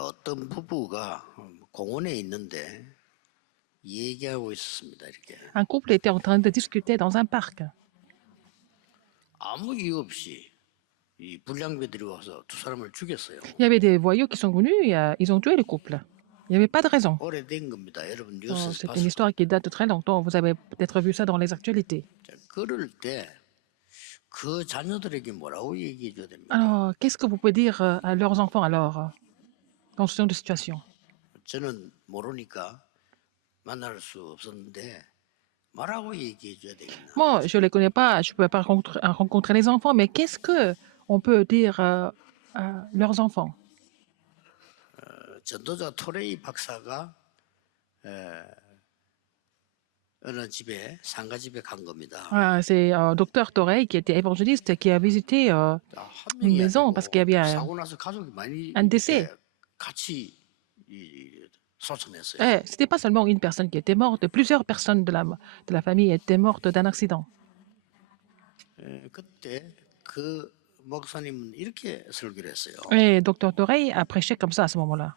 어떤 부부가 공원에 있는데 얘기하고 있었습니다. 이렇게 Un couple était en train de discuter dans un parc. 아무 이유 없이 이 불량배들이 와서 두 사람을 죽였어요. Il y avait des voyous qui sont venus et ils ont tué le couple. Il n'y avait pas de raison. 오래된 겁니다. 여러분 Oh, 뉴스에서 c'est une 봤을 histoire qui date de très longtemps. Vous avez peut-être vu ça dans les actualités. 때 그럴 때 그 자녀들에게 뭐라고 얘기해 줘야 됩니까? Alors, qu'est-ce que vous pouvez dire à leurs enfants alors, dans ce genre de situation? 저는 moru니까 만날 수 없었는데 뭐라고 얘기해 줘야 되겠나? Moi, je ne les connais pas, je ne peux pas rencontrer les enfants, mais qu'est-ce que on peut dire à leurs enfants? 전도자 토레이 박사가 어느 집에 상가 집에 간 겁니다. C'est docteur Torey qui était évangéliste qui a visité 한 une 명이 maison parce qu'il y avait 사고 나서 가족이 많이 un décès. 같이 소송했어요. Ce n'était pas seulement une personne qui était morte, plusieurs personnes de la famille étaient mortes d'un accident. 그때 그 목사님은 이렇게 설교를 했어요. Et docteur Torey a prêché comme ça à ce moment-là.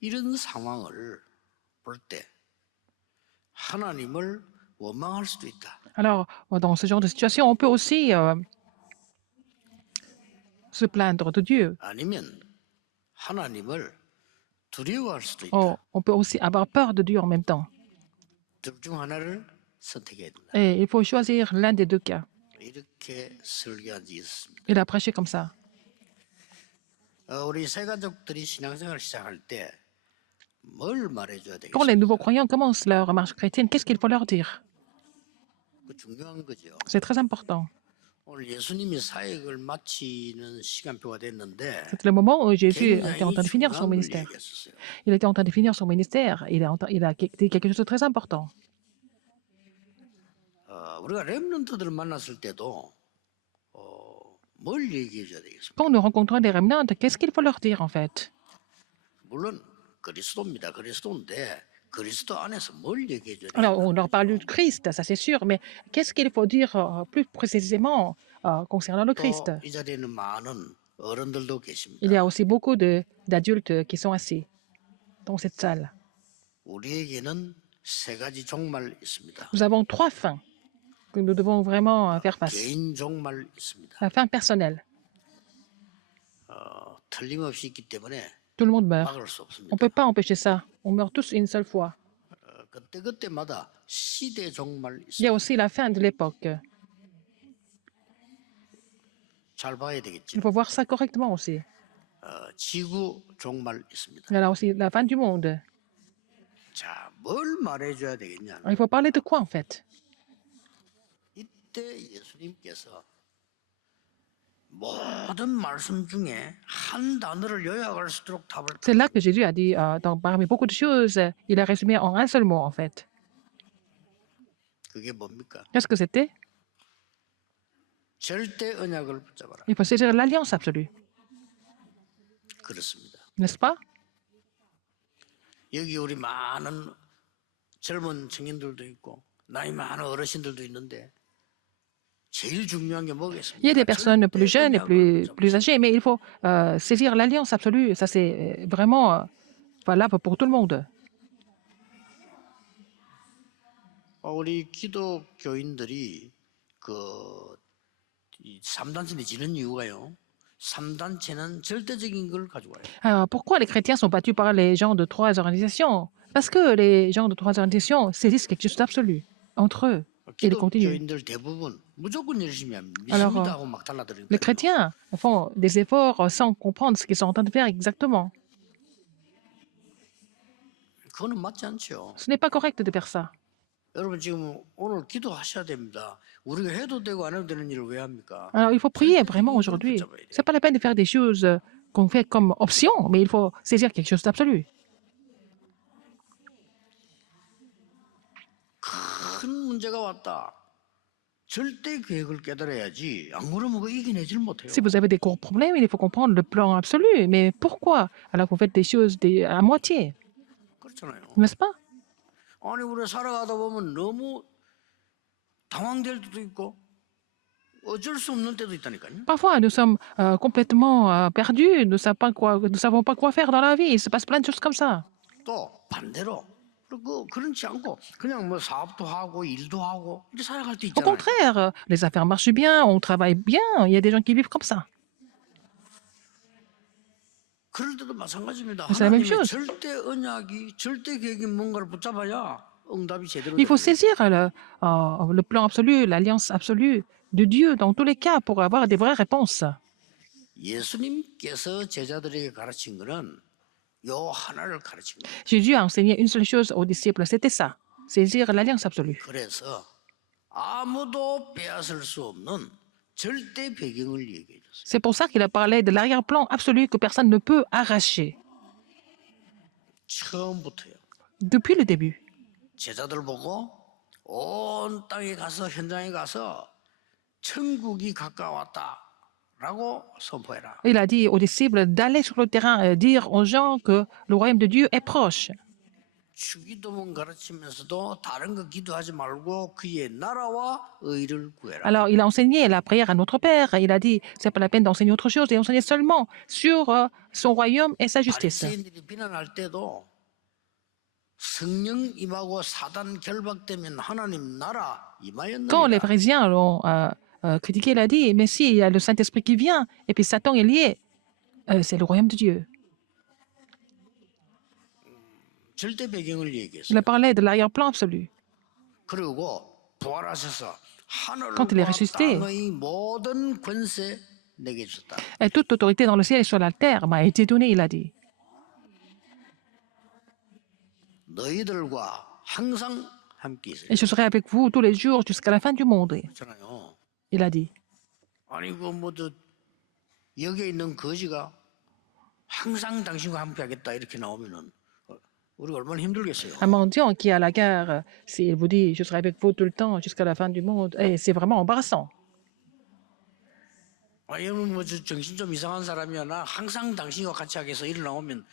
이런 상황을 볼 때 하나님을 원망할 수도 있다. Alors, dans ce genre de situation, on peut aussi se plaindre de Dieu. 아니면 하나님을 두려워할 수도 있다. Oh, on peut aussi avoir peur de Dieu en même temps. 둘 중 하나를 선택해야 된다. Et il faut choisir l'un des deux cas. 이렇게 설교한 적이 있습니다. Il a prêché comme ça. 우리 새 가족들이 신앙생활을 시작할 때 뭘 말해줘야 Quand les nouveaux 되겠습니까? croyants commencent leur marche chrétienne, qu'est-ce qu'il faut leur dire? 그 중요한 거죠. C'est très important. 오늘 예수님이 사역을 마치는 시간표가 됐는데 C'est le moment où Jésus était en 굉장히 train de finir son 중요한 걸 ministère. 얘기했었어요. Il était en train de finir son ministère. Il a dit quelque chose de très important. 우리가 렘넌트들을 만났을 때도 뭘 얘기해줘야 되겠습니까? Quand nous rencontrons des remnants, qu'est-ce qu'il faut leur dire en fait? 물론 그리스도입니다. 그리스도인데 그리스도 안에서 뭘 얘기해줘야 Alors, 되겠나? on leur parle du Christ, ça c'est sûr, mais qu'est-ce qu'il faut dire plus précisément concernant le Christ? 또 이 자리에는 많은 어른들도 Il y 계십니다. a aussi beaucoup d'adultes qui sont assis dans cette salle. 우리에게는 세 가지 종말 있습니다. Nous avons trois fins que nous devons vraiment faire face. 개인 종말 있습니다. La fin personnelle. 틀림없이 있기 때문에 Tout le monde meurt. 막을 수 On 없습니다. ne peut pas empêcher ça. On meurt tous une seule fois. 그때마다 시대 종말 Il y 있습니다. a aussi la fin de l'époque. 잘 봐야 Il 되겠죠. faut voir ça correctement aussi. 지구 종말 있습니다. Il y a aussi la fin du monde. 자, 뭘 말해줘야 되겠냐? Il faut parler de quoi en fait? 이때 예수님께서 모든 말씀 중에 한 단어를 요약할 수 있도록 답을 C'est là que Jésus a dit, parmi beaucoup de choses, il a résumé en un seul mot en fait. 그게 뭡니까? Qu'est-ce que c'était? 절대 언약을 붙잡아라. Il faut saisir l'alliance absolue, 그렇습니다. n'est-ce pas? 여기 우리 많은 젊은 청년들도 있고 나이 많은 어르신들도 있는데 제일 중요한 게 뭐겠습니까? Il y a des personnes plus 절대 jeunes et 언약을 붙잡아라. plus âgées, mais il faut saisir l'alliance absolue. Ça, c'est vraiment valable pour tout le monde. 우리 기독교인들이 이 3단체에 지는 이유가요. 3단체는 절대적인 걸 가지고 와요. Alors, pourquoi les chrétiens sont battus par les gens de trois organisations? Parce que les gens de trois organisations saisissent quelque chose d'absolu entre eux et ils continuent. 기독교인들 대부분 무조건 열심히 합니다. Alors, 믿습니다 하고 막 달라드리니까. Les chrétiens font des efforts sans comprendre ce qu'ils sont en train de faire exactement. 그거는 맞지 않죠. Ce n'est pas correct de faire ça. 여러분 지금 오늘 기도하셔야 됩니다. 우리가 해도 되고 안 해도 되는 일을 왜 합니까? Alors, il faut prier vraiment aujourd'hui. Ce n'est pas la peine de faire des choses qu'on fait comme option, mais il faut saisir quelque chose d'absolu. 큰 문제가 왔다. 절대 계획을 깨달아야지. 안 그러면 그거 이겨내질 못해요. Si vous avez des gros problèmes, il faut comprendre le plan absolu. Mais pourquoi? Alors vous faites des choses à moitié, 그렇잖아요. n'est-ce pas? 아니 우리 살아가다 보면 너무 당황될 때도 있고 어쩔 수 없는 때도 있다니까요. Parfois, nous sommes complètement perdus, nous savons pas quoi faire dans la vie. Il se passe plein de choses comme ça. 또 반대로 그렇지 않고 그냥 뭐 사업도 하고 일도 하고 이렇게 살아갈 때 Au 있잖아요. contraire, les affaires marchent bien, on travaille bien. Il y a des gens qui vivent comme ça. 그럴 때도 마찬가지입니다. C'est la même 하나님의 chose. 절대 언약이 절대 계획이 뭔가를 붙잡아야 응답이 제대로 Il faut 되는 거예요. saisir le plan absolu, l'alliance absolue de Dieu dans tous les cas pour avoir des vraies réponses. 예수님께서 제자들에게 가르친 거는 요 하나를 가르친 거예요. Jésus a enseigné une seule chose aux disciples, c'était ça, saisir l'alliance absolue. 그래서 아무도 빼앗을 수 없는 절대 배경을 얘기해 줬어요. C'est pour ça qu'il a parlé de l'arrière-plan absolu que personne ne peut arracher 처음부터요. depuis le début. 제자들 보고 온 땅에 가서 현장에 가서 천국이 가까웠다라고 선포해라. Il a dit aux disciples d'aller sur le terrain et dire aux gens que le royaume de Dieu est proche. 주기도문 가르치면서도 다른 거 기도하지 말고 그의 나라와 의를 구해라. Alors, il a enseigné la prière à notre Père. Il a dit, c'est pas la peine d'enseigner autre chose et enseigner seulement sur son royaume et sa justice. 바리새인들이 비난할 때도 성령 임하고 사단 결박되면 하나님 나라 Quand les 임하였느니라. pharisiens l'ont critiqué, il a dit, mais si, il y a le Saint-Esprit qui vient et puis Satan est lié, c'est le royaume de Dieu. 절대 배경을 Il 얘기했어요. a parlé de l'arrière-plan absolu. 그리고 부활하셔서 Quand il est 하늘과 ressuscité, 땅의 모든 권세 내게 주셨다. et toute autorité dans le ciel et sur la terre m'a été donnée, il a dit. 너희들과 항상 함께 있어요. Et je serai avec vous tous les jours jusqu'à la fin du monde, 그렇잖아요. il a dit. 아니 그뭐저 여기에 있는 거지가 항상 당신과 함께하겠다 이렇게 나오면은 우리가 얼마나 힘들겠어요. Un mendiant qui est à la gare, s'il vous dit, je serai avec vous tout le temps jusqu'à la fin du monde, c'est vraiment embarrassant. 아니면 뭐저 정신 좀 이상한 사람이야 나 항상 당신과 같이 하겠어 이래 나오면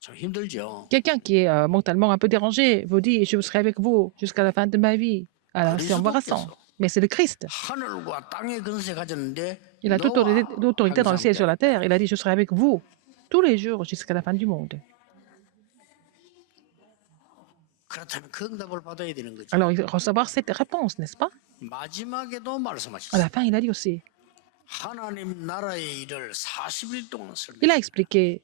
참 힘들죠. Quelqu'un qui est mentalement un peu dérangé vous dit, je serai avec vous jusqu'à la fin de ma vie. Alors, c'est embarrassant. Mais c'est le Christ. 하늘과 땅의 권세 가졌는데 Il a toute 너와 autorité dans le 항상 ciel et sur la terre. Il a dit, je serai avec vous tous les jours jusqu'à la fin du monde. 그렇다면 그 응답을 받아야 되는 거죠. Alors, il faut recevoir cette réponse, n'est-ce pas? 마지막에도 À 말씀하셨어요. la fin, il a dit aussi. 하나님 나라의 일을 40일 동안 설명. Il a expliqué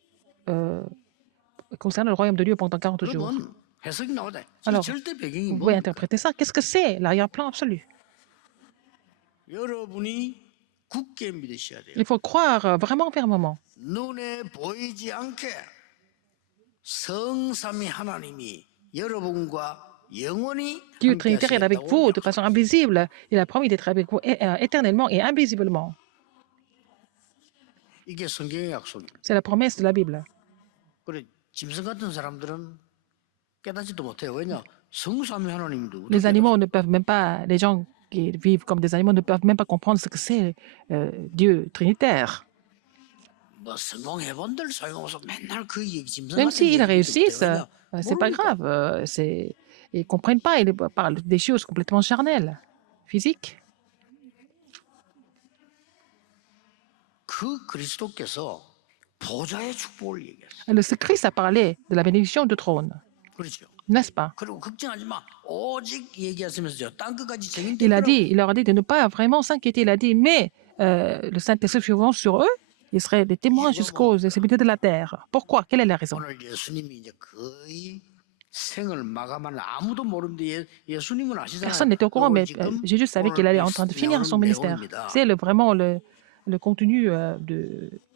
concernant le royaume de Dieu pendant 40 jours. 그러면 해석이 나오다. 이 Alors, 절대 배경이 Vous 뭐? pouvez interpréter ça. Qu'est-ce que c'est l'arrière-plan absolu? 여러분이 굳게 믿으셔야 돼요. Il faut croire vraiment fermement. 눈에 보이지 않게 성삼위 하나님이 여러분과 영원히 Dieu 함께 Trinitaire est avec 하시겠다고 vous de 약속하셨어요. façon invisible. Il a promis d'être avec vous éternellement et invisiblement. 이게 성경의 약속입니다. C'est la promesse de la Bible. 그래 짐승 같은 사람들은 깨닫지도 못해요. 왜냐? 성삼위 하나님도 Les animaux ne peuvent même pas, les gens qui vivent comme des animaux ne peuvent même pas comprendre ce que c'est Dieu Trinitaire. 뭐 성공해본들 소용없어. 맨날 그 얘기 짐승 Même 같은 s'ils 얘기 réussissent, 왜냐? c'est pas 모르니까. grave. Ils ne comprennent pas. Ils parlent des choses complètement charnelles, physiques. 그 그리스도께서 보좌의 축복을 얘기했어요. Le Christ a parlé de la bénédiction du trône, 그렇죠. n'est-ce pas? 그리고 걱정하지 마. 오직 얘기하시면서요. 땅 끝까지 Il 증인되더라고. leur a dit de ne pas vraiment s'inquiéter. Il a dit, mais le Saint-Esprit suivant sur eux, ils seraient des témoins jusqu'aux extrémités de la terre. Pourquoi? Quelle est la raison? 오늘 예수님이 이제 거의 생을 마감하는 아무도 모르는데 예수님은 아시잖아요. Personne n'était au courant, mais 지금 Jésus savait qu'il allait en train de finir son ministère. C'est vraiment le contenu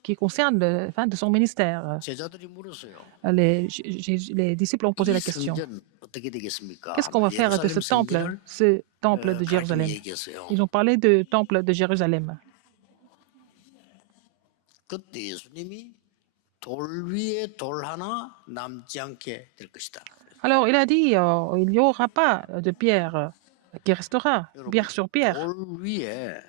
qui concerne la fin de son ministère. 제자들이 물었어요. Les disciples ont posé 이 la question. 성전 어떻게 되겠습니까? Qu'est-ce qu'on va faire de ce temple de Jérusalem? 얘기했어요. Ils ont parlé du temple de Jérusalem. 그때 예수님이 돌 위에 돌 하나 남지 않게 될 것이다. Alors, il a dit, il n'y aura pas de pierre qui restera, pierre sur pierre. 돌 위에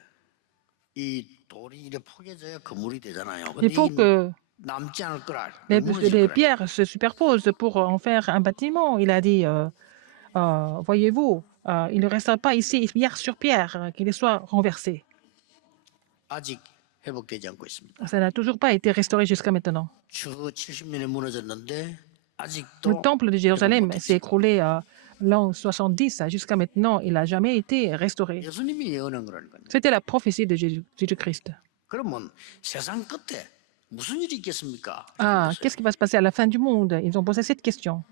이 돌이 이렇게 포개져야 건물이 되잖아요. Il 근데 faut 이 que 남지 않을 거라. les 무너질 거라. pierres se superposent pour en faire un bâtiment. Il a dit, voyez-vous, il ne restera pas ici pierre sur pierre qui ne soit renversée. 아직 회복되지 않고 있습니다. Ça n'a toujours pas été restauré jusqu'à maintenant. 주 70년에 무너졌는데 Le 아직도 temple de 회복 Jérusalem s'est 못했죠. écroulé à l'an 70. Jusqu'à maintenant, il n'a jamais été restauré. 예수님이 예언한 거라니까요. C'était la prophétie de Jésus-Christ. 그러면 세상 끝에 무슨 일이 있겠습니까? Ah, qu'est-ce qui va se passer à la fin du monde? Ils ont posé cette question.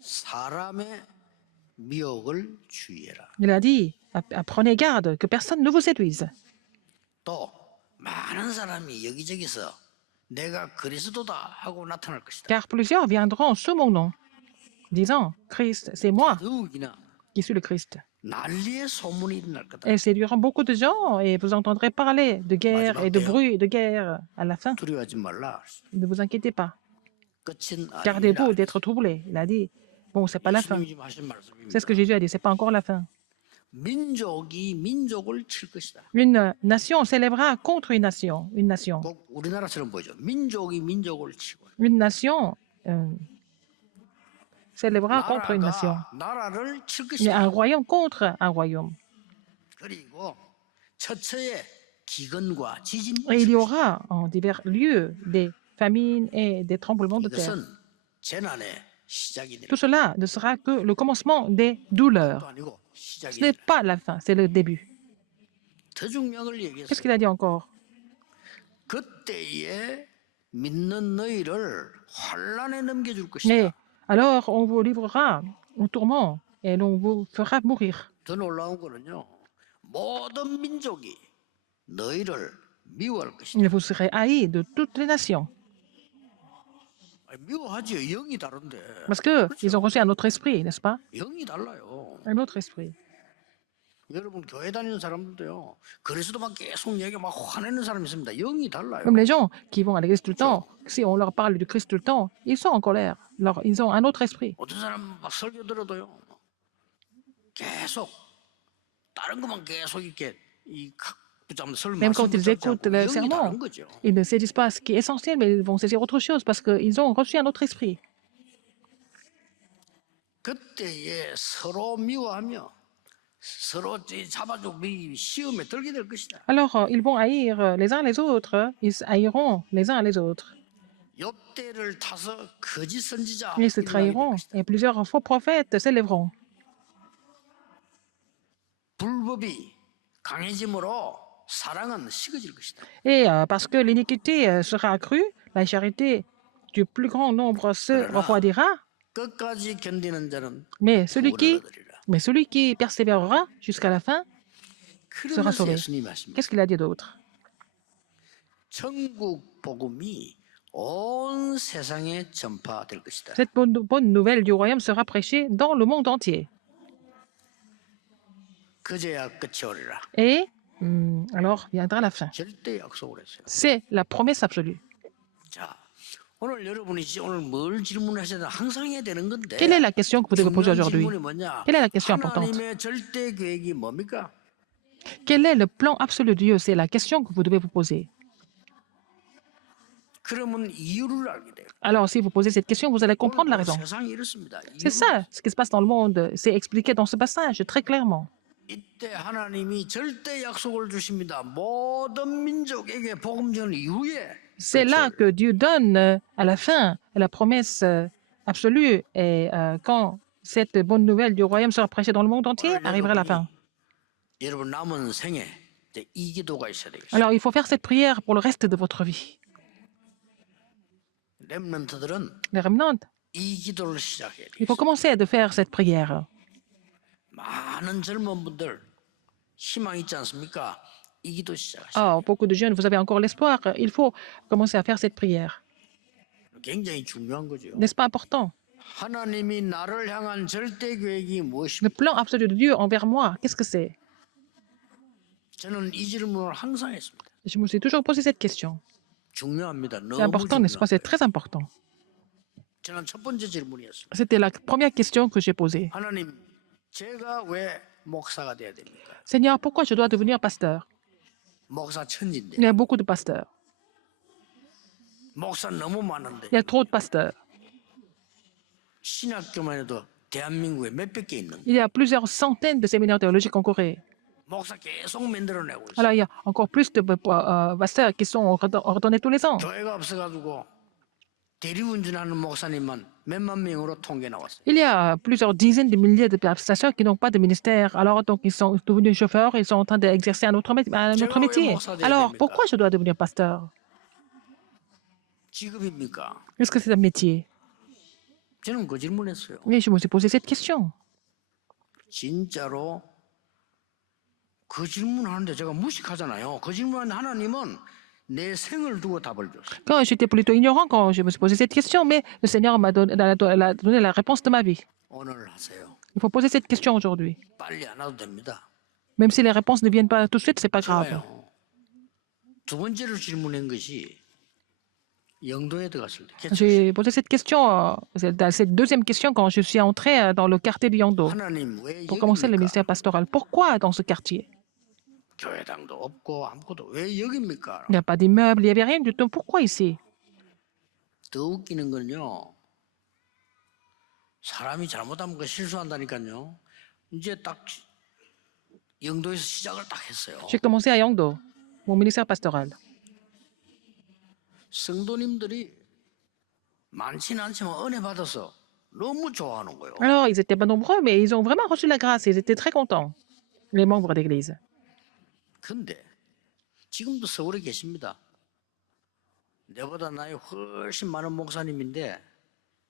사람의 미혹을 주의해라. Il a dit, prenez garde que personne ne vous séduise. 또 많은 사람이 여기저기서 내가 그리스도다 하고 나타날 것이다. Car plusieurs viendront sous mon nom, disant, Christ, c'est moi 더욱이나 qui suis le Christ. 난리의 소문이 일어날 거다. Elles séduiront beaucoup de gens et vous entendrez parler de guerre et de bruit de guerre à la fin. 두려워하지 말라. Ne vous inquiétez pas. 끝은 아니라. Gardez-vous d'être troublés. Il a dit, bon, c'est pas la fin. 예수님이 지금 하신 말씀입니다. C'est ce que Jésus a dit, c'est pas encore la fin. 민족이 민족을 칠 것이다. Une nation s'élèvera contre une nation. Une nation. 꼭 우리나라처럼 보죠. 민족이 민족을 치고. Une nation s'élèvera contre une nation. 나라를 칠 Mais un 것이다. royaume contre un royaume. 그리고 처처의 기근과 지진. Et il y aura en divers lieux des famines et des tremblements de terre. 이것은 재난의 시작이 됩니다. Tout cela ne sera que le commencement des douleurs. 아니고 시작이 Ce n'est 됩니다. pas la fin, c'est le début. 더 중요한 걸 Qu'est-ce 얘기했어요. qu'il a dit encore? 그때에 믿는 너희를 환란에 넘겨줄 Mais 것이다. alors on vous livrera au tourment et l'on vous fera mourir. 더 놀라운 거는요. 모든 민족이 너희를 미워할 것이다. Et vous serez haïs de toutes les nations. 아니, 미워하지요. 영이 다른데. Parce qu'ils ont reçu un autre esprit, n'est-ce pas? 영이 달라요. Un autre esprit. 여러분 교회 다니는 사람들도요. 그리스도만 계속 얘기 막 화내는 사람이 있습니다. 영이 달라요. Comme les gens qui vont à l'église tout le temps, si on leur parle du Christ tout le temps, ils sont en colère. Ils ont un autre esprit. 어떤 사람 막 설교 들어도요. 계속 다른 것만 계속 이렇게 이 붙잡는 Même quand ils écoutent le 영이 sermon, 다른 거죠. ils ne saisissent pas ce qui est essentiel, mais ils vont saisir autre chose parce qu'ils ont reçu un autre esprit. 그때에 서로 미워하며 서로 잡아주고 시험에 들게 될 것이다. Alors, ils vont haïr les uns les autres, ils haïront les uns les autres. 욥대를 타서 거짓 선지자 Ils se 일어나게 될 trahiront 것이다. et plusieurs faux prophètes s'élèveront. 불법이 강해짐으로 사랑은 식어질 것이다. Et parce que l'iniquité sera accrue, la charité du plus grand nombre se refroidira, 끝까지 견디는 자는 mais celui 구원을 얻으리라. qui persévérera jusqu'à la fin sera 그러면서 sauvé. 예수님이 하십니다. Qu'est-ce qu'il a dit d'autre? 천국 복음이 온 세상에 전파될 것이다. Cette bonne nouvelle du royaume sera prêchée dans le monde entier. 그제야 끝이 오리라. Et alors viendra la fin. 절대 약속을 했어요. C'est la promesse absolue. 자, 오늘 여러분이 오늘 뭘 질문하셔야 되나 항상 해야 되는 건데. Quelle est la question que vous devez poser 중요한 aujourd'hui? 질문이 뭐냐? Quelle est la question importante? 하나님의 절대 계획이 뭡니까? Quel est le plan absolu de Dieu? C'est la question que vous devez vous poser. 그러면 이유를 알게 돼요. Alors, si vous posez cette question, vous allez comprendre la raison. 세상이 이렇습니다. C'est ça, ce qui se passe dans le monde. C'est expliqué dans ce passage très clairement. 이때 하나님이 절대 약속을 주십니다. 모든 민족에게 복음 전 이후에 C'est là que Dieu donne à la fin la promesse absolue. Et quand cette bonne nouvelle du royaume sera prêchée dans le monde entier, arrivera la fin. 여러분 남은 생에 이제 이 기도가 있어야 되겠어요. Alors, il faut faire cette prière pour le reste de votre vie. 렘넌트들은 Les remnants, 이 기도를 시작해야 il faut 되겠어요. commencer de faire cette prière. 많은 젊은 분들 희망 있지 않습니까? 이 기도 시작하시죠. Oh, beaucoup de jeunes, vous avez encore l'espoir. Il faut commencer à faire cette prière. 굉장히 중요한 거죠. N'est-ce pas important? 하나님이 나를 향한 절대 계획이 Le 무엇입니까? plan absolu de Dieu envers moi, qu'est-ce que c'est? 저는 이 질문을 항상 했습니다. Je me suis toujours posé cette question. 중요합니다. C'est 너무 important, n'est-ce pas? 중요합니다. C'est très important. 저는 첫 번째 질문이었어요. C'était la première question que j'ai posée. 하나님, 제가 왜 목사가 돼야 됩니까? Seigneur, pourquoi je dois devenir pasteur? 목사 천지인데 Il y a beaucoup de pasteurs. 목사 너무 많은데 Il y a trop de pasteurs. 신학교만 해도 대한민국에 몇백 개 있는. Il y a plusieurs centaines de séminaires théologiques en Corée. 목사 계속 만들어내고 있어요. Alors, il y a encore plus de pasteurs qui sont ordonnés tous les ans. 교회가 없어가지고 대리운전하는 목사님만 몇만 명으로 통계 나왔어요. Il y a plusieurs dizaines de milliers de pasteurs qui n'ont pas de ministère. Alors, donc, ils sont devenus chauffeurs, ils sont en train d'exercer un autre 제가 왜 métier. 목사 돼야 Alors, 됩니까? pourquoi je dois devenir pasteur? 직업입니까? Est-ce que c'est un métier? 저는 그 질문했어요. Oui, je me suis posé cette question. 진짜로 그 질문하는데 제가 무식하잖아요. 그 질문하는데 하나님은 내 생을 두고 답을 줬어요. Quand j'étais plutôt ignorant, quand je me suis posé cette question, mais le Seigneur m'a donné la réponse de ma vie. 오늘 하세요. Il faut poser cette question aujourd'hui. 빨리 안 와도 됩니다. Même si les réponses ne viennent pas tout de suite, c'est pas grave. 좋아요. 두 번째로 질문한 것이 영도에 들어갔을 때 개척. J'ai posé cette question, cette deuxième question, quand je suis entré dans le quartier de Yangdo 하나님 왜 pour commencer le 여기입니까? ministère pastoral. Pourquoi dans ce quartier? 교회당도 없고 아무것도 왜 여기입니까? Il n'y a pas d'immeuble, il n'y avait rien du tout. Pourquoi ici? 더 웃기는 건요. 사람이 잘못하면 그 실수한다니까요. 이제 딱 영도에서 시작을 딱 했어요. J'ai commencé à Yangdo, mon ministère pastoral. 성도님들이 많지는 않지만 은혜 받아서 너무 좋아하는 거예요. Alors, ils n'étaient pas nombreux, mais ils ont vraiment reçu la grâce. Ils étaient très contents, les membres d'église. 근데 지금도 서울에 계십니다. 내보다 나이 훨씬 많은 목사님인데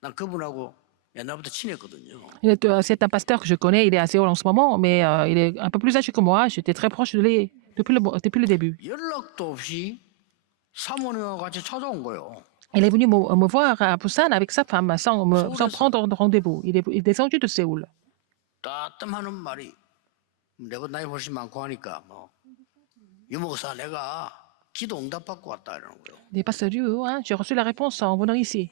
난 그분하고 옛날부터 친했거든요. C'est un pasteur que je connais, il est à Séoul en ce moment, mais il est un peu plus âgé que moi. J'étais très proche de lui depuis le début. 연락도 없이 사모님과 같이 찾아온 거예요. Il est venu me voir à Busan avec sa femme sans prendre de rendez-vous. Il est descendu de Séoul. 따뜻하는 말이 내보다 나이 훨씬 많고 하니까 뭐 유목사 내가 기도 응답 받고 왔다 이러는 거예요. Il n'est pas sérieux, hein? J'ai reçu la réponse en venant ici.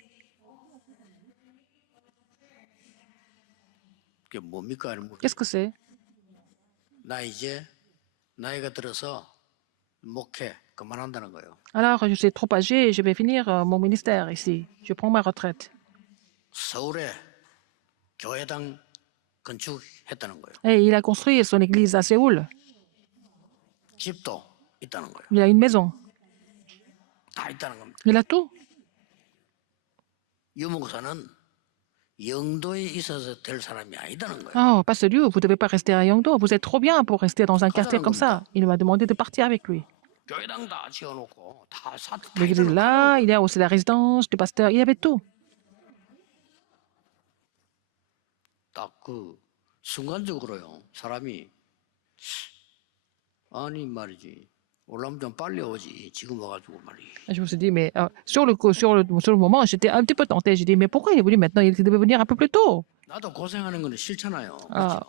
그게 뭡니까? 이런 거. Qu'est-ce que c'est? 나 이제 나이가 들어서 목회 그만한다는 거예요. Alors, je suis trop âgé, je vais finir mon ministère ici. Je prends ma retraite. 서울에 교회당 건축했다는 거예요. Et il a construit son église à Séoul. 집도 있다는 거예요. Il a une maison. 다 있다는 겁니다. Il a tout. 유목사는 영도에 있어서 될 사람이 아니다는 거예요. Oh, pas sérieux, vous ne devez pas rester à Yangdo. Vous êtes trop bien pour rester dans un quartier comme ça. Il m'a demandé de partir avec lui. 교회당 다 지어놓고 다 L'église est là, il y a aussi la résidence du pasteur, il y avait tout. 딱그 순간적으로요. 사람이 아니 말이지. 올라오면 좀 빨리 오지. 지금 와가지고 말이. Je me suis dit, mais sur le moment, j'étais un petit peu tenté. J'ai dit, mais pourquoi il est venu maintenant? Il devait venir un peu plus tôt. 나도 고생하는 거는 싫잖아요.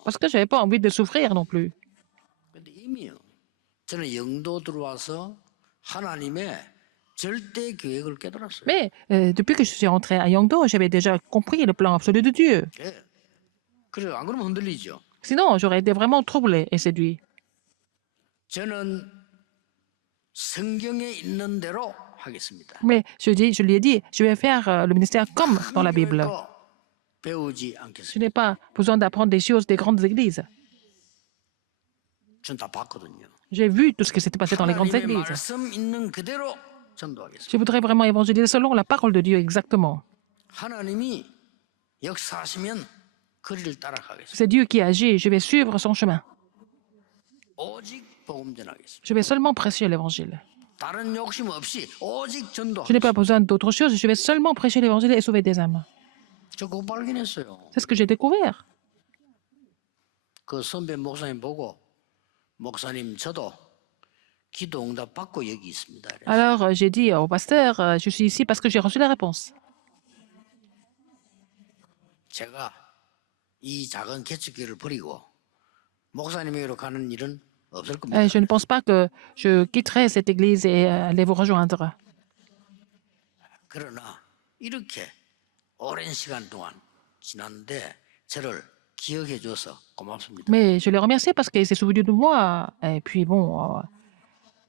Parce que je n'avais pas envie de souffrir non plus. 근데 이미요. 저는 영도 들어와서 하나님의 절대 계획을 깨달았어요. Mais depuis que je suis rentré à Yangdo, j'avais déjà compris le plan absolu de Dieu. 예. 그래 안 그러면 흔들리죠. Sinon, j'aurais été vraiment troublé et séduit. 저는 성경에 있는 대로 하겠습니다. Mais je lui ai dit, je vais faire le ministère comme dans la Bible. 거 배우지 Je 않겠습니다. n'ai pas besoin d'apprendre des choses des grandes églises. 전 다 봤거든요. J'ai vu tout ce qui s'était passé dans les grandes 하나님의 églises. 말씀 있는 그대로 전도하겠습니다. Je voudrais vraiment évangéliser selon la parole de Dieu exactement. 하나님이 역사하시면 그리를 따라가겠습니다. C'est Dieu qui agit, je vais suivre son chemin. 오직 복음 전하겠습니다. Je vais seulement prêcher l'évangile. 다른 욕심 없이 오직 전도. Je n'ai pas besoin d'autre chose, je vais seulement prêcher l'évangile et sauver des âmes. 저 그거 발견했어요. C'est ce que j'ai découvert. 그 선배 목사님 보고 목사님 저도 기도 응답 받고 여기 있습니다. 그래서 Alors, j'ai dit au pasteur, je suis ici parce que j'ai reçu la réponse. 제가 이 작은 개척교회를 버리고 목사님에게로 가는 일은 없을 겁니다. Je ne pense pas que je quitterai cette église et aller vous rejoindre. 그러나 이렇게 오랜 시간 동안 지났는데 저를 기억해 줘서 고맙습니다. Mais je les remercie parce qu'il s'est souvenu de moi. Et puis bon,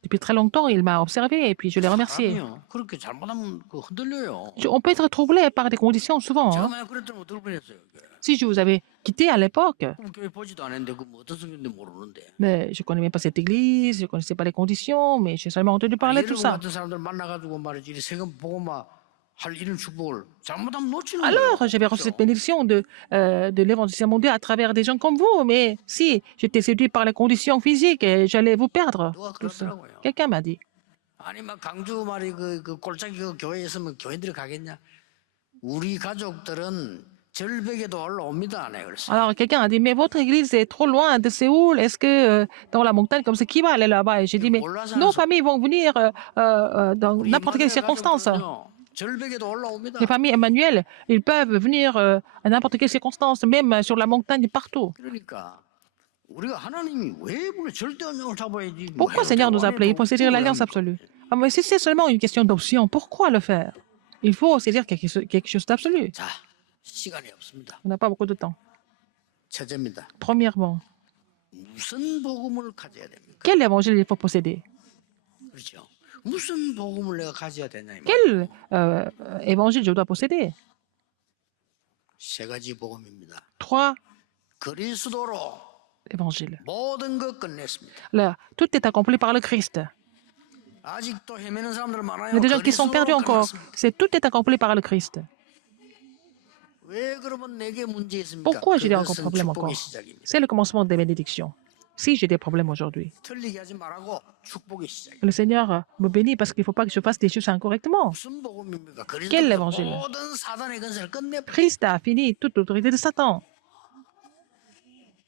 Depuis très longtemps, il m'a observé et puis je l'ai remercié. 사람이요. 그렇게 잘못하면 흔들려요. On peut être troublé par des conditions souvent. 제가 Hein. 만약 그랬더니 어떨 뻔했어요. Si je vous avais quitté à l'époque, 그럼 교회 보지도 않았는데 그뭐 어떤 성경인지 모르는데. mais je ne connais même pas cette église, je ne connaissais pas les conditions, mais j'ai seulement entendu parler de tout 여러분 ça. 같은 사람들 만나가지고 말이지 이 세금 보고 막 할 이런 축복을 잘못하면 놓치는 Alors, 거예요. j'avais reçu cette bénédiction de l'évangélisation mondiale à travers des gens comme vous, mais si j'étais séduit par les conditions physiques, j'allais vous perdre. 누가 Tout ça. 그러더라고요. Quelqu'un m'a dit. 아니 막 강주 말이 그 꼴짝이 그 교회에 있으면 교인들이 가겠냐? 우리 가족들은 절벽에도 올라옵니다. 네, 그랬어요. Alors, quelqu'un a dit, mais votre église est trop loin de Séoul. Est-ce que dans la montagne comme ça, qui va aller là-bas? Et j'ai dit, mais nos familles vont venir dans 우리 n'importe quelle 이마누엘 circonstance. 가족들은요, 절벽에도 올라옵니다. Les familles Emmanuel, ils peuvent venir à n'importe quelle circonstance, même sur la montagne, partout. 그러니까 우리가 하나님이 왜 우리 절대 언약을 잡아야지? Pourquoi Seigneur nous a appelés? Il faut saisir l'alliance absolue. Ah, mais si c'est seulement une question d'option, pourquoi le faire? Il faut saisir quelque chose d'absolu. 자, 시간이 없습니다. On n'a pas beaucoup de temps. 첫째입니다. Premièrement, 무슨 복음을 가져야 됩니까? quel évangile il faut posséder? 그렇죠. 무슨 복음을 내가 가져야 되냐 이 말이에요. Quel évangile je dois posséder? 세 가지 복음입니다. 3 그리스도로 évangiles. 모든 것 끝냈습니다. Là, tout est accompli par le Christ. 아직도 헤매는 사람들 많아요. Il y a des gens qui sont perdus encore. Tout est accompli par le Christ. 왜 그러면 내게 문제 있습니까? Pourquoi j'ai encore 그것은 problème 축복의 encore? 시작입니다. C'est le commencement des bénédictions. Si j'ai des problèmes aujourd'hui, 틀리게 하지 말고 축복의 시작입니다. le Seigneur me bénit parce qu'il ne faut pas que je fasse des choses incorrectement. 무슨 복음입니까? Quel 그리스도로 évangile? 모든 사단의 건설을 끝내. Christ a fini toute l'autorité de Satan.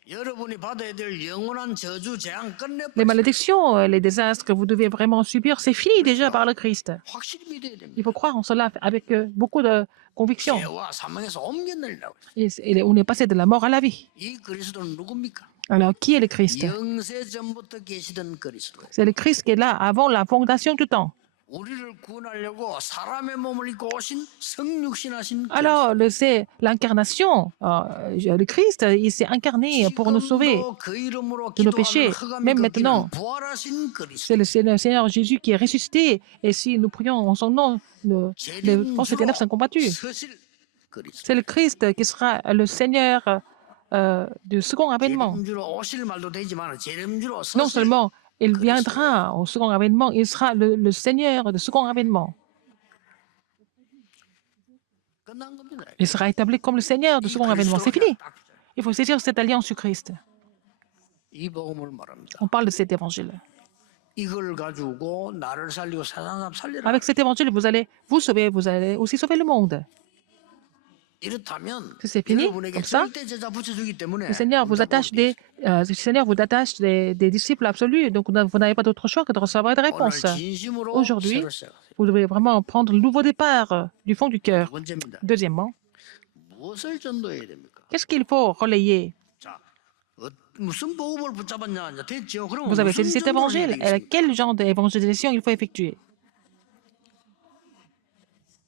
여러분이 받아야 될 영원한 저주 재앙 끝내. Les malédictions, les désastres que vous devez vraiment subir, c'est fini déjà par le Christ. 확실히 믿어야 됩니다. Il faut croire en cela avec beaucoup de conviction. 죄와 사망에서 옮겨내려고. Et on est passé de la mort à la vie. 이 그리스도는 누굽니까? Alors, qui est le Christ? 영세 전부터 계시던 그리스도. C'est le Christ qui est là avant la fondation du temps. 우리를 구원하려고 사람의 몸을 입고 오신 성육신하신 Alors, c'est l'incarnation. Le Christ, il s'est incarné pour nous sauver 지금도 그 이름으로 de nos péchés. 기도하는 Même 흑암이 maintenant, 꺾이는 부활하신 그리스도. c'est le Seigneur Jésus qui est ressuscité. Et si nous prions en son nom, les forces ténèbres sont combattues. 서실 그리스도. C'est le Christ qui sera le Seigneur du second avènement. 재림주로 오실 말도 되지만 재림주로 Non 서실. seulement il viendra au second avènement, il sera le Seigneur du second avènement. 끝난 겁니다. Il sera établi comme le Seigneur du 이 second avènement. C'est 그리스도로 fini. 딱 Il faut saisir cette alliance sur Christ. 이 복음을 말합니다. On parle de cet évangile. 이걸 가지고 나를 살리고 세상 사람 살리라. Avec cet évangile, vous allez vous sauver, vous allez aussi sauver le monde. 이렇다면 Si c'est fini, 여러분에게 comme ça, 절대 제자 붙여주기 때문에 le Seigneur vous attache des disciples absolus. Donc, vous n'avez pas d'autre choix que de recevoir des 오늘 réponses. 진심으로 Aujourd'hui, 새로 시작하세요. vous devez vraiment prendre le nouveau départ du fond du 두 cœur. 번째입니다. Deuxièmement, 무엇을 전도해야 됩니까? qu'est-ce qu'il faut relayer? 자, 무슨 복음을 붙잡았냐? 이제 됐죠. 그럼 Vous avez 무슨 saisi cet 전도를 해야 évangile. 되겠습니까? Quel genre d'évangélisation il faut effectuer?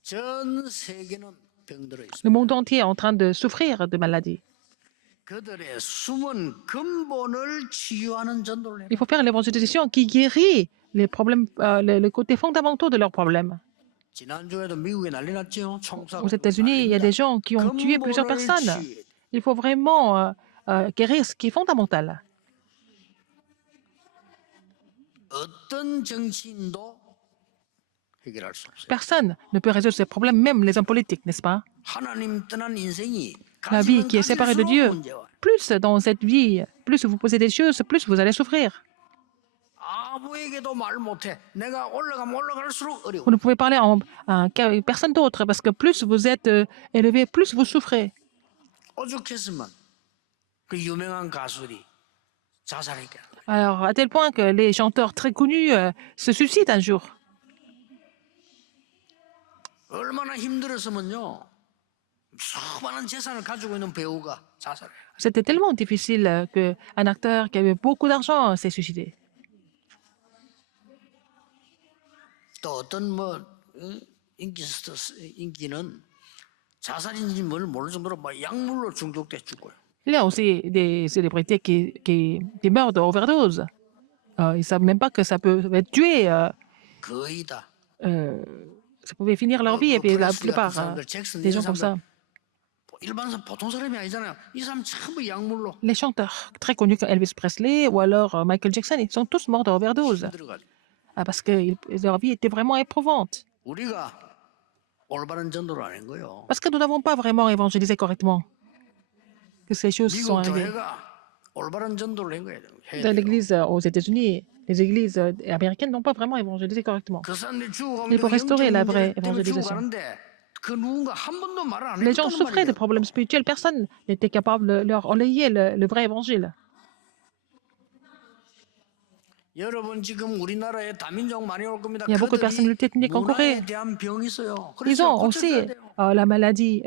전 세계는 병들어 있습니다. Le monde entier est en train de souffrir de maladies. 그들의 숨은 근본을 치유하는 전도를 해야 Il faut faire l'évangélisation qui guérit les problèmes, les côtés fondamentaux de leurs problèmes. 지난주에도 미국에 난리 났죠. 총사고. Aux États-Unis, il y a des gens qui ont tué plusieurs personnes. Il faut vraiment guérir ce qui est fondamental. 어떤 정치인도 해결할 수 없어요. Personne ne peut résoudre ces problèmes, même les hommes politiques, n'est-ce pas? 하나님 떠난 인생이 La vie 가지면 qui est séparée de 가질수록 Dieu, 문제와 plus dans cette vie, plus vous posez des choses, plus vous allez souffrir. 아무에게도 말 못해. 내가 올라가면 올라갈수록 어려워. Vous ne pouvez parler à personne d'autre parce que plus vous êtes élevé, plus vous souffrez. 오죽했으면 그 유명한 가수들이 자살했겠다. Alors, à tel point que les chanteurs très connus se suicident un jour. 얼마나 힘들었으면요. 수많은 재산을 가지고 있는 배우가 자살해요. C'était tellement difficile qu'un acteur qui avait beaucoup d'argent s'est suicidé. 또 어떤 인기는 자살인지 뭘 모를 정도로 막 약물로 중독돼 죽고요. Il y a aussi des célébrités qui meurent d'overdose Ils ne savent même pas que ça peut être tué. 거의 다. Euh, Ça pouvait finir leur vie. Et 그 puis la 프레슬리 같은 plupart 사람들, 잭슨 des 이런 gens comme 사람들 ça, 일반 보통 사람이 아니잖아요. 이 사람 전부 약물로 les chanteurs très connus comme Elvis Presley ou alors Michael Jackson, ils sont tous morts d'overdose. 힘들어가지고. Parce que leur vie était vraiment éprouvante. 우리가 올바른 전도를 안 한 거예요. Parce que nous n'avons pas vraiment évangélisé correctement que ces choses sont 미국 arrivées. 교회가 올바른 전도를 한 거예요. 해야 Dans 돼요. l'église aux États-Unis, les églises américaines n'ont pas vraiment évangélisé correctement. 그 사람들이 죽어가면 Il faut restaurer 영적 la 문제 vraie 때문에 évangélisation. 죽어가는데 그 누군가 한 번도 말을 안 Les gens 해줬다는 souffraient de 말이에요. problèmes spirituels. Personne n'était capable de leur relayer le vrai évangile. 여러분 지금 우리나라에 다민족 많이 올 겁니다. Il y a beaucoup de 그들이 personnalités ethniques en Corée. 문화에 대한 병이 있어요. Ils 그래서 ont aussi 고쳐줘야 돼요. la maladie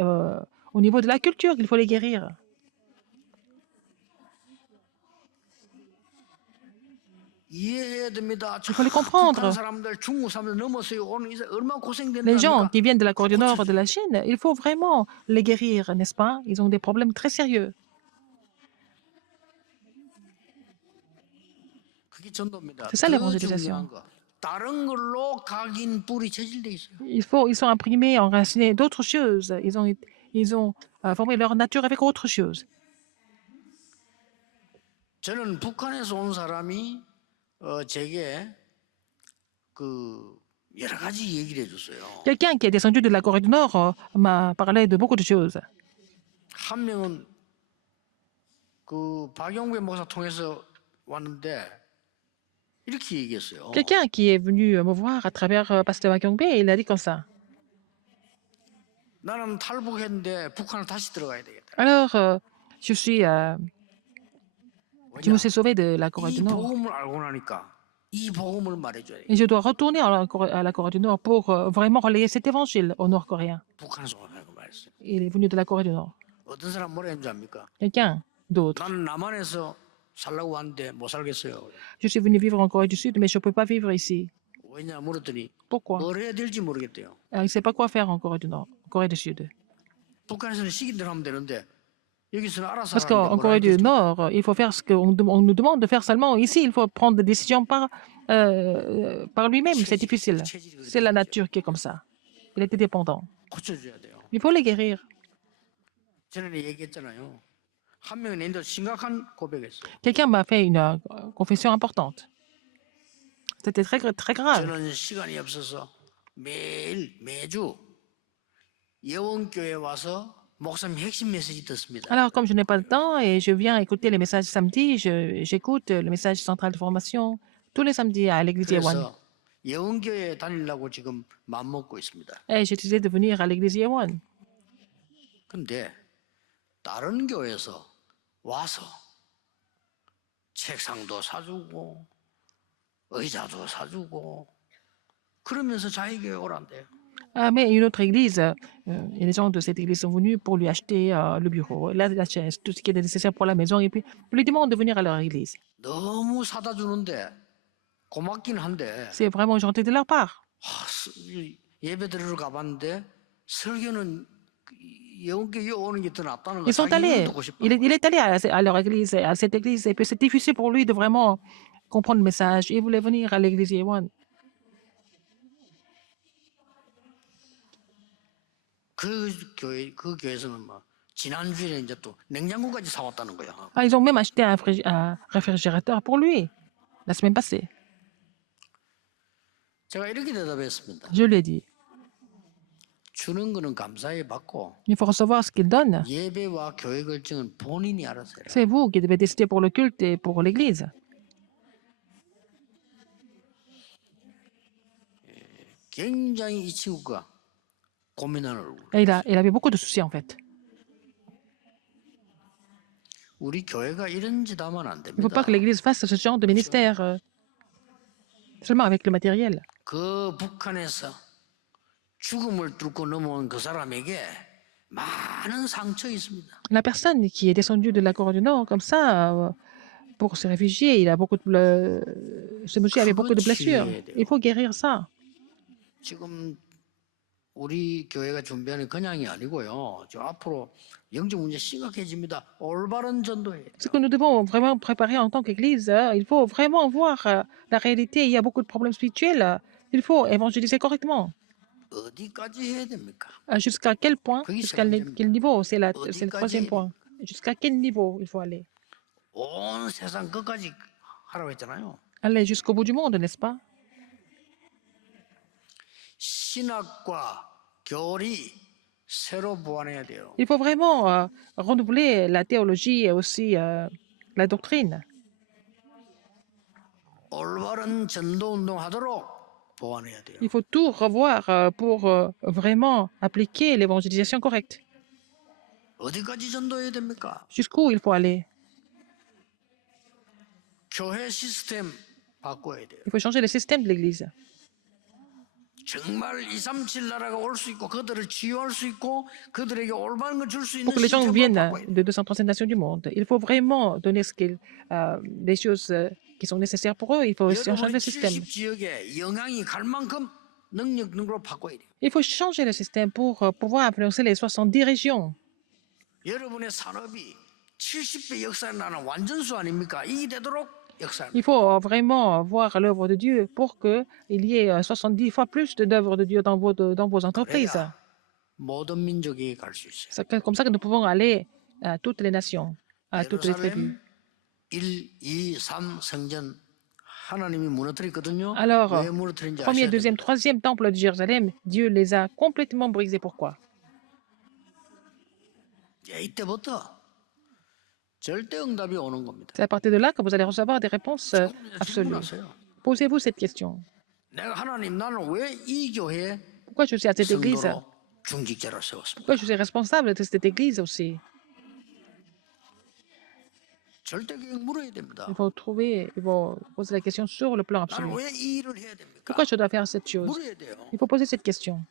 au niveau de la culture, il faut les guérir. 이해해야 됩니다. Il faut les comprendre. 북한 사람들, 중국 사람들 넘어서 오는 이제 얼마나 고생되는 Les gens 겁니까? qui viennent de la Corée du Nord, de la Chine, il faut vraiment les guérir, n'est-ce pas? Ils ont des problèmes très sérieux. 그게 전도입니다. C'est ça, 더 l'évangélisation. 중요한 거. 다른 걸로 각인 뿌리 체질돼 있어요. Ils sont imprimés, enracinés d'autres choses. Ils ont formé leur nature avec autre chose. 저는 북한에서 온 사람이 제게 그 여러 가지 얘기를 해줬어요. Quelqu'un qui est descendu de la Corée du Nord m'a parlé de beaucoup de choses. 한 명은 그 박영배 목사 통해서 왔는데 이렇게 얘기했어요. Quelqu'un qui est venu me voir à travers Pasteur Wakyongbe, il a dit comme ça. 나는 탈북했는데 북한을 다시 들어가야 되겠다. Alors, je me suis sauvé de la Corée 이 du Nord. 복음을 알고 나니까 이 복음을 말해줘야 돼. Et je dois retourner à la Corée du Nord pour vraiment relayer cet évangile aux Nord-Coréens. 북한에서 오라고 말했어요. Il est venu de la Corée du Nord. 어떤 사람 뭐라 했는지 압니까? Quelqu'un d'autre. 나는 남한에서 살라고 왔는데 못 살겠어요. Je suis venu vivre en Corée du Sud, mais je ne peux pas vivre ici. 왜냐 물었더니 Pourquoi? 뭘 해야 될지 모르겠대요. Il ne sait pas quoi faire en Corée du Nord, Corée du Sud. 북한에서는 시킨 대로 하면 되는데 여기서는 알아서 Parce 하라는데 qu'en 뭐라 Corée du 했겠죠? Nord, il faut faire ce qu'on nous demande de faire seulement. Ici, il faut prendre des décisions par lui-même. C'est difficile. C'est la nature qui est comme ça. Il était dépendant. 고쳐줘야 돼요. Il faut les guérir. 전에 얘기했잖아요. 한 명이 내한테 심각한 고백했어요. Quelqu'un m'a fait une confession importante. C'était très grave. 저는 시간이 없어서 매주 예원교회 와서 목사님 핵심 메시지 듣습니다. Alors, comme je n'ai pas le temps et je viens écouter les messages samedi, j'écoute le message central de formation tous les samedis à l'église Yewan. 그래서 예원교회 다니려고 지금 마음먹고 있습니다. Et j'ai décidé de venir à l'église Yewan. 근데 다른 교회에서 와서 책상도 사주고 의자도 사주고 그러면서 자기 교회 오란대요. Mais une autre église, et les gens de cette église sont venus pour lui acheter le bureau, la chaise, tout ce qui est nécessaire pour la maison, et puis on lui demande de venir à leur église. 너무 사다 주는데 고맙긴 한데 C'est vraiment gentil de leur part. 예배 드리러 가봤는데 설교는 예원교회 오는 게 더 낫다는 거 Ils sont 자기는 allés, 듣고 싶어. il est allé à leur église, à cette église, et puis c'est difficile pour lui de vraiment comprendre le message. Il voulait venir à l'église Yewan. 그 교회에서는 뭐 지난주에 이제 또 냉장고까지 사왔다는 거야. Ah, ils ont même acheté un réfrigérateur pour lui, la semaine passée. 제가 이렇게 대답했습니다. Je lui ai dit, 주는 거는 감사히 받고 il faut recevoir ce qu'il donne. 예배와 교회 결정은 본인이 알아서 해라. C'est vous qui devez décider pour le culte et pour l'église. 굉장히 이 친구가 고민하는 얼굴. Et il avait beaucoup de soucis en fait. 우리 교회가 이런 짓 하면 안 Il ne faut pas 됩니다. que l'église fasse ce genre de ministère seulement avec le matériel. 그 북한에서 죽음을 뚫고 넘어온 그 사람에게 많은 상처 있습니다. La personne qui est descendue de la Corée du Nord comme ça, pour se réfugier, ce monsieur avait beaucoup de blessures. Il faut guérir ça. 지금 우리 교회가 준비하는 그냥이 아니고요. 저 앞으로 영적 문제 심각해집니다. 올바른 전도예요. Ce que nous devons vraiment préparer en tant qu'Église, il faut vraiment voir la réalité. Il y a beaucoup de problèmes spirituels. Il faut évangéliser correctement. 어디까지 해야 됩니까? Jusqu'à quel point, 그게 세 jusqu'à 번째입니다. quel niveau, c'est le troisième 어디까지 point. Jusqu'à quel niveau il faut aller? 온 세상 끝까지 하라고 했잖아요. Aller jusqu'au bout du monde, n'est-ce pas? 신학과 교리 새로 보완해야 돼요. Il faut vraiment renouveler la théologie et aussi la doctrine. 올바른 전도 운동하도록 보완해야 돼요. Il faut tout revoir pour vraiment appliquer l'évangélisation correcte. 어디까지 전도해야 됩니까? Jusqu'où il faut aller? 교회 시스템 바꿔야 돼요. Il faut changer le système de l'Église. 정말 237 나라가 올 수 있고 그들을 치유할 수 있고 그들에게 올바른 걸 줄 수 있는 Pour que les gens 시스템을 viennent 바꿔야 돼요. de 237 nations du monde, il faut vraiment donner des choses qui sont nécessaires pour eux. Il faut aussi changer 여러분이 le système. 70 지역에 영향이 갈 만큼 능력으로 바꿔야 돼요. Il faut changer le système pour pouvoir influencer les 70 régions. 여러분의 산업이 70배 역사를 나는 완전수 아닙니까? 이게 되도록 역사를. Il faut vraiment voir l'œuvre de Dieu pour qu'il y ait 70 fois plus d'œuvres de Dieu dans vos entreprises. 그래야 모든 민족이 갈 수 있어요. C'est comme ça que nous pouvons aller à toutes les nations, à toutes les tribus. 예루살렘 1, 2, 3 성전 하나님이 무너뜨렸거든요. Alors, 왜 무너뜨린지 premier, 아셔야 deuxième, 됩니다. troisième temple de Jérusalem, Dieu les a complètement brisés. Pourquoi? 이때부터 절대 응답이 오는 겁니다. C'est à partir de là que vous allez recevoir des réponses absolues. 질문하세요. Posez-vous cette question. 내가 하나님 나는 왜 이 교회에 Pourquoi je suis à cette église? 성도로 중직자로 세웠습니까? Pourquoi je suis responsable de cette église aussi? 절대 계획 물어야 됩니다. Il faut poser la question sur le plan absolu. 나는 왜 이 일을 해야 됩니까? Pourquoi je dois faire cette chose? 물어야 돼요. Il faut poser cette question.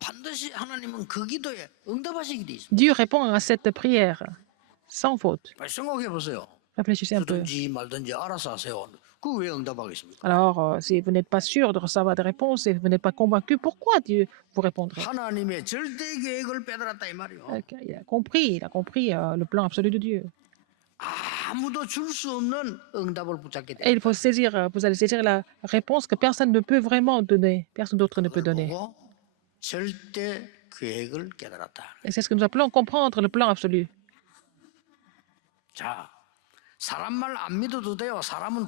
반드시 하나님은 그 기도에 응답하시게 돼 있습니다. Dieu répond à cette prière sans faute. 생각해 보세요. Réfléchissez un peu. 그든지 말든지 알아서 하세요. 그 왜 응답하겠습니까? Alors, si vous n'êtes pas sûr de recevoir des réponses et vous n'êtes pas convaincu, pourquoi Dieu vous répondrait? 하나님의 절대 계획을 빼들었다 이 말이요. Il a compris le plan absolu de Dieu. 아무도 줄 수 없는 응답을 붙잡게 Et 돼. il faut saisir, vous allez saisir la réponse que personne ne peut vraiment donner, personne d'autre ne peut 그걸 donner. 보고 절대 계획을 깨달았다. Et c'est ce que nous appelons comprendre le plan absolu. 자, 사람 말 안 믿어도 돼요. 사람은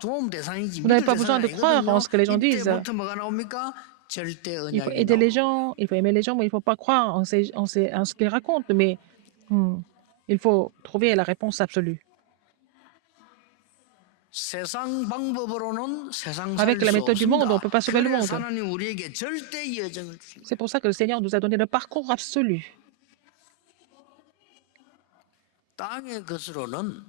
도움 대상이지. Vous n'avez pas 믿을 besoin de 대상이 croire 아니거든요. en ce que les gens disent. 이때부터 뭐가 나옵니까? 절대 Il faut 언약이 aider les 나오고. gens, il faut aimer les gens, mais il ne faut pas croire en ce qu'ils racontent. Mais il faut trouver la réponse absolue. 세상 방법으로는 세상 Avec la 살수 méthode du monde, on ne peut pas sauver le 그래서 monde. 하나님 우리에게 절대 여정을 주신 거예요. C'est pour ça que le Seigneur nous a donné le parcours absolu. 땅의 것으로는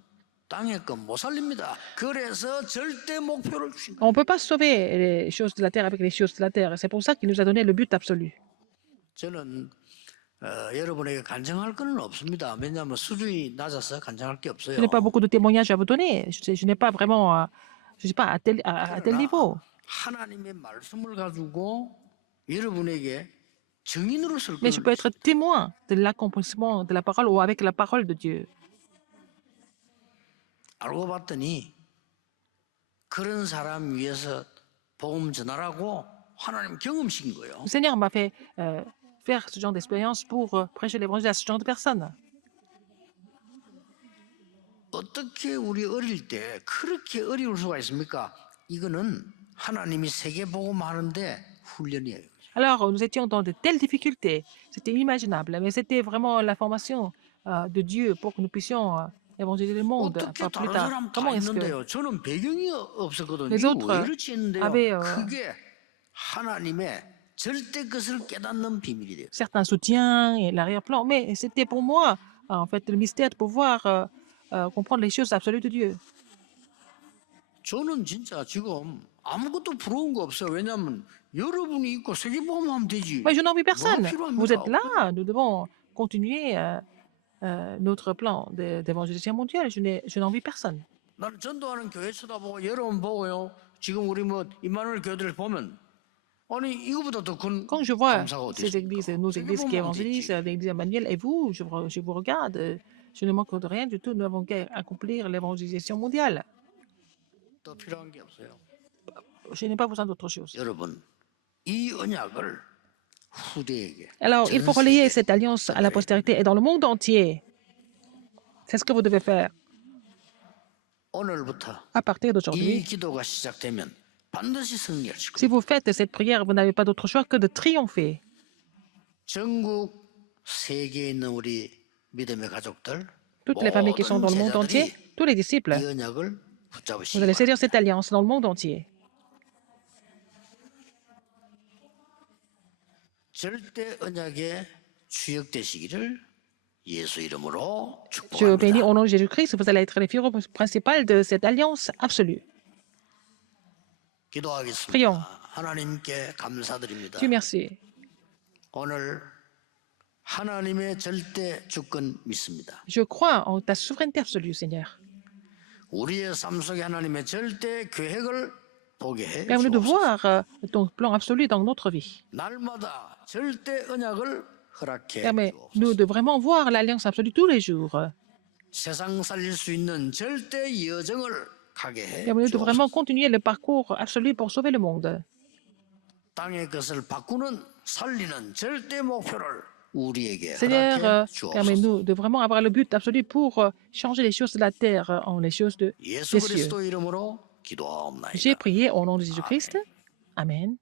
땅의 것 못 살립니다. 그래서 절대 목표를 주신 거예요. On ne peut pas sauver les choses de la terre avec les choses de la terre. C'est pour ça qu'il nous a donné le but absolu. 저는 여러분에게 간증할 건 없습니다. 왜냐하면 수준이 낮아서 간증할 게 없어요. Je n'ai pas beaucoup de témoignages à vous donner. Je n'ai pas vraiment, je suis pas à tel niveau. 하나님의 말씀을 가지고 여러분에게 증인으로 설 Mais je peux 거예요. être témoin de l'accomplissement de la parole ou avec la parole de Dieu. 알고 봤더니 그런 사람 위해서 복음 전하라고 하나님 경험시킨 거예요. Le Seigneur m'a fait faire ce genre d'expérience pour prêcher l'évangile à ce genre de personnes. 어떻게 우리 어릴 때 그렇게 어려울 수가 있습니까? 이거는 하나님이 세계 복음 하는데 훈련이에요. Alors, nous étions dans de telles difficultés. C'était inimaginable, mais c'était vraiment la formation de Dieu pour que nous puissions évangéliser le monde 어떻게 plus 다른 tard. 사람 다 Comment est-ce que 있는데요? 저는 배경이 없었거든요. Les 이거 autres 왜 이렇지 했는데요? avaient, 그게 하나님의 절대 것을 깨닫는 비밀이 돼요. certains soutiens et l'arrière-plan, mais c'était pour moi, en fait, le mystère de pouvoir comprendre les choses absolues de Dieu. 저는 진짜 지금 아무것도 부러운 거 없어요. 왜냐하면 여러분이 있고 세계복음하면 되지. Mais je n'envie 뭐가 personne. 필요합니까? Vous êtes là, nous devons continuer notre plan d'évangélisation mondiale. Je n'envie personne. 나는 전도하는 교회 쳐다보고 여러분 보고요. 지금 우리 뭐 임마누엘 교회들 보면 아니 이거보다 더 큰 Quand je vois 감사가 어디 ces églises, 있습니까? nos églises qui 세계보면 어디 évangélisent, 있지? l'église Emmanuel et vous, je vous regarde, je ne manque de rien du tout. Nous n'avons qu'à accomplir l'évangélisation mondiale. 더 필요한 게 없어요. Je n'ai pas besoin d'autre chose. 여러분, 이 언약을 후대에게, Alors, il 전 faut relayer 세계 cette alliance à la 전도에 postérité et dans le monde entier. C'est ce que vous devez faire. 오늘부터 À partir 이 d'aujourd'hui, 기도가 시작되면 반드시 승리하실 si 겁니다. vous faites cette prière, vous n'avez pas d'autre choix que de triompher. 전국 세계에 있는 우리 믿음의 가족들, Toutes les familles qui sont 모든 dans le monde entier, 제자들이 tous les disciples, 이 언약을 vous 붙잡으시기 allez 바랍니다. saisir cette alliance dans le monde entier. 절대 언약에 주역되시기를 예수 이름으로 Je bénis 축복합니다. au nom de Jésus-Christ, vous allez être les figures principales de cette alliance absolue. 기도하겠습니다. Prions. 하나님께 감사드립니다. Dieu merci. 오늘 하나님의 절대 주권 믿습니다. Je crois en ta souveraineté absolue, Seigneur. 우리의 삶 속에 하나님의 절대 계획을 보게 해 Permets-nous de 주옵소서. voir ton plan absolu dans notre vie. 날마다 절대 언약을 허락해 Permets-nous 주옵소서. de vraiment voir l'alliance absolue tous les jours. 세상 살릴 수 있는 절대 여정을 가게 해 Permets-nous de 주옵소서. vraiment continuer le parcours absolu pour sauver le monde. 땅의 것을 바꾸는 살리는 절대 목표를 우리에게 Seigneur, 허락해 주옵소서. permets-nous de vraiment avoir le but absolu pour changer les choses de la terre en les choses 예수 des cieux. 그리스도 이름으로 기도하옵나이다. J'ai prié au nom de Jésus-Christ. Amen.